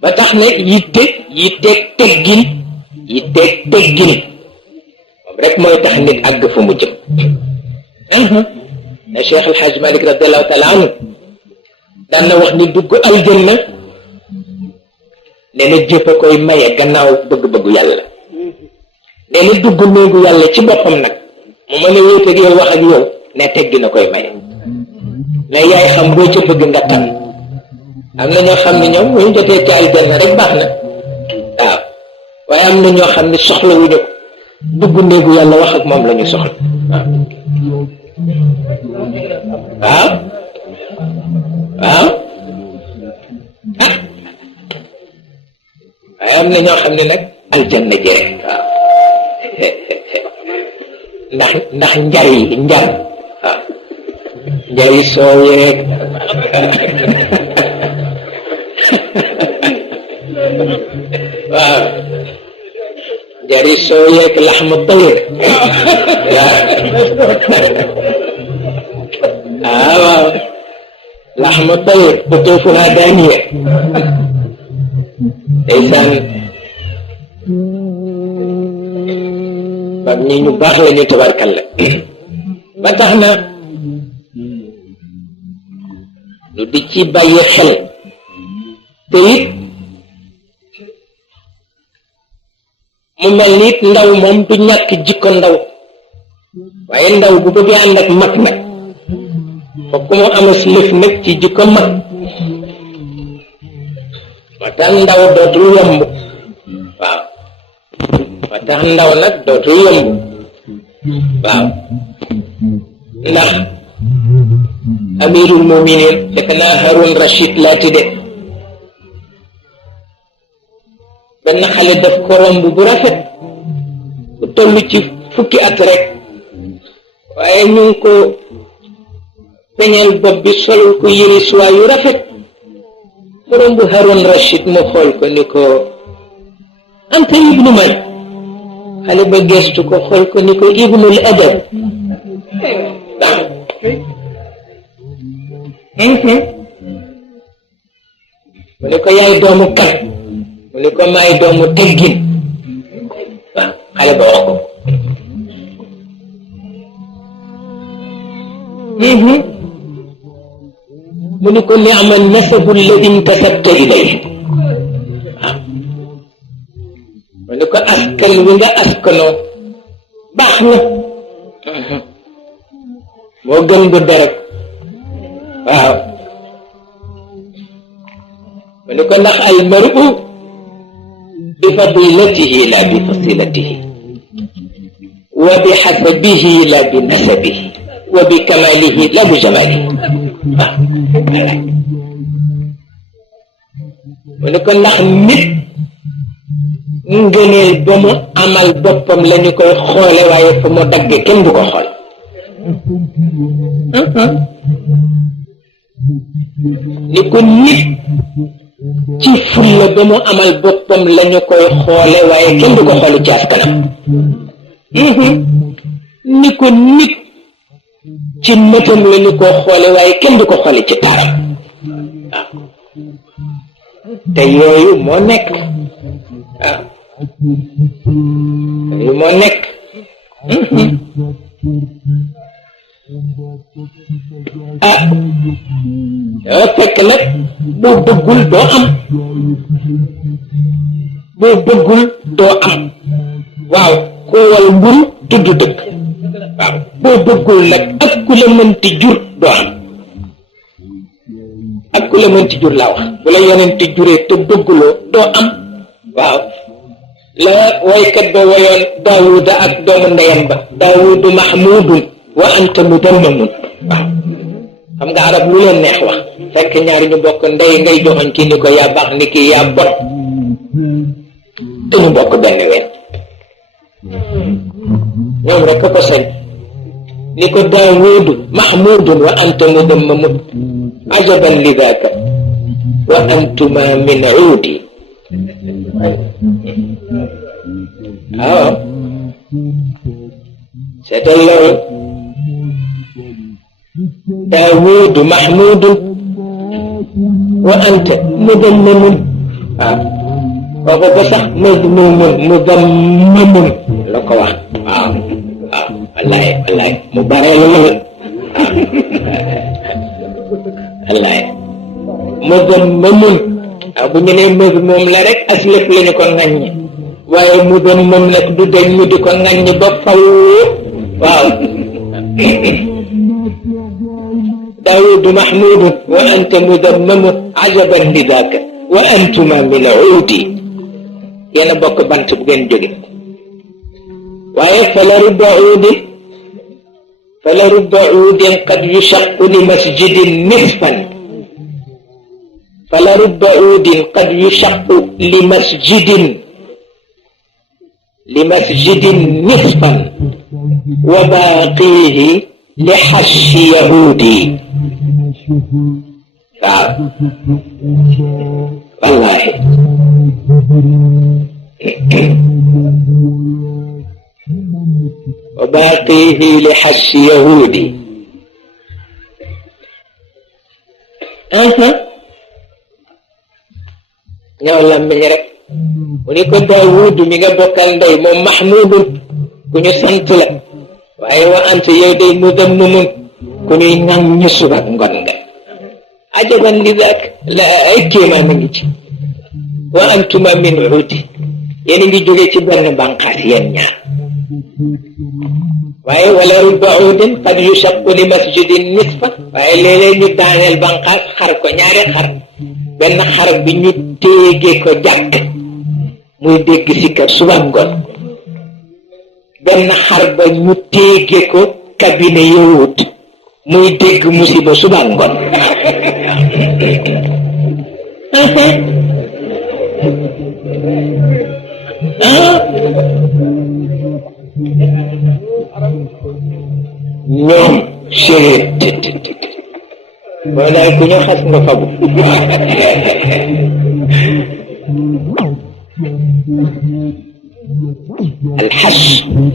ba tax ne yitteeg teggin moom rek mooy tax nit àgg fa mu jëm. na Cheikh El Hadj Malick radiallahu taala anhu daan na wax ni dugg aljanna nee na jëf a koy maye gannaaw bëgg-bëggu yàlla. nee na dugg néegu yàlla ci boppam nag mu mën a wéeteeg yow wax ak yow ne teggi na koy maye. mais yaay xam boo ca bëgg nga tànn. am na ñoo xam ne ñoom bu ñu jotee ci aljanna rek baax na waaw waaye am na ñoo xam ne soxla wuñu ko dugg néegu yàlla wax ak moom la ñu soxla waaw waaw waaye am na ñoo xam ne nag aljanna jere waaw ndax njar waaw njari soow yeeg waaw njari soow yeeg laxmu tayr waaw laxmu tayr butuufuha daaniya ndeysaan mag ñi ñu baax la ñu tabarkalla ba tax na lu di ci bàyyi xel te it mu mel ni it ndaw moom du ñàkk jikko ndaw waaye ndaw bu bëggee ànd ak mag nag fokk mu amas lëf nag ci jikko mag moo tax ndaw dootul yomb waaw moo tax ndaw nag dootul yomb waaw ndax amirul muminin fekk naa Harun Rashid laa tudde benn xale daf ko romb bu rafet bu toll ci fukki at rek waaye ñu ngi ko peñal bopp bi solul ko yëri suwaa yu rafet mu romb Harun Rashid mu xool ko ni ko anta ibnu man xale ba gestu ko xool ko ni ko ibnul adab mu ne ko yaay doomu kan mu ne ko maay doomu teggin waaw xale ba wax ko mu ne ko ni'ma nasabu alladi intasabta ilayhi waaw mu ne ko askan wi nga askanoo baax na moo gën bu derek waaw mu ne ko ndax al mar'u bi fadilatihi la bi fasilatihi wa bi hasabihi la bi nasabihi wa bi kamalihi la bi jamalihi waaw mu ne ko ndax nit ngëneel ba mu amal boppam la ñu koy xoole waaye fa mu dagge kenn du ko xool ni ko nit ci fulla ba mu amal boppam la ñu koy xoole waaye kenn du ko xoolu ci askanam ni ko nit ci mëtam la ñu ko xoole waaye kenn du ko xoole ci taaram waaw te yooyu moo nekk waaw yooyu moo nekk ah fekk nag boo bëggul doo am boo bëggul doo am waaw ku wal mburu tudd dëkk waaw boo bëggul nag ak ku la mënti jur doo am ak ku la mënti jur laa wax bu la yonenti juree te bëgguloo doo am waaw la waykat ba wayoon daawuda ak doomu ndeyam ba daawudu mahmudun wa anta mudammamun waaw xam nga arab lu leen neex wax fekk ñaari ñu bokk ndey ngay joxoñ kii ni ko yaa baax ni kii yaa bon te ñu bokk benn ween ñoom rek ko sañ ni ko daawudu mahmudun wa anta mudammamun ajaban li daaka wa antuma min uudi waaw seetal loolu daawudu mahmudun wa anta mudammamun waaw kooku ba sax mazmumun mudammamun la ko wax waaw waaw wallaay mu bare la waaw wallaay mudammamun waaw bu ñu nee mazmum la rek as lépp la ñu ko ŋaññi waaye mudammam nag du dañ ñu di ko ŋaññi ba faw waaw داود محمود وأنت مذمم عجبا لذاك وأنتما من عودي يانا بوك بانت بغن جوغي واye فلرب عود قد يشق لمسجد نصفا فلرب عود قد يشق لمسجد نصفا وباقيه لحش يهودي والله وباقيه لحش يهودي ñoo lammiñ rek mu ni ko Daawud mi nga bokkal ndey moom Mahmoudun ku ñu sant la waaye wa anta yow day mudammamun ku ñuy ŋaŋ ñu suba ngoon nga ajaban li daak la ay kéemaan a ngi ci wa antuma min uudi yéen a ngi jóge ci benn banqaas yéen ñaar waaye wala rubba uudin qad yushaqqu li masjidin nisfa waaye léeg-léeg ñu daaneel banqaas xar ko ñaari xar benn xar bi ñu téege ko jàkk muy dégg si kër suba ngoon benn xar ba ñu téege ko cabinet yowut muy dégg musiba suba ngoon ñoom séet mooy daal ku ñu xas nga fabu الحش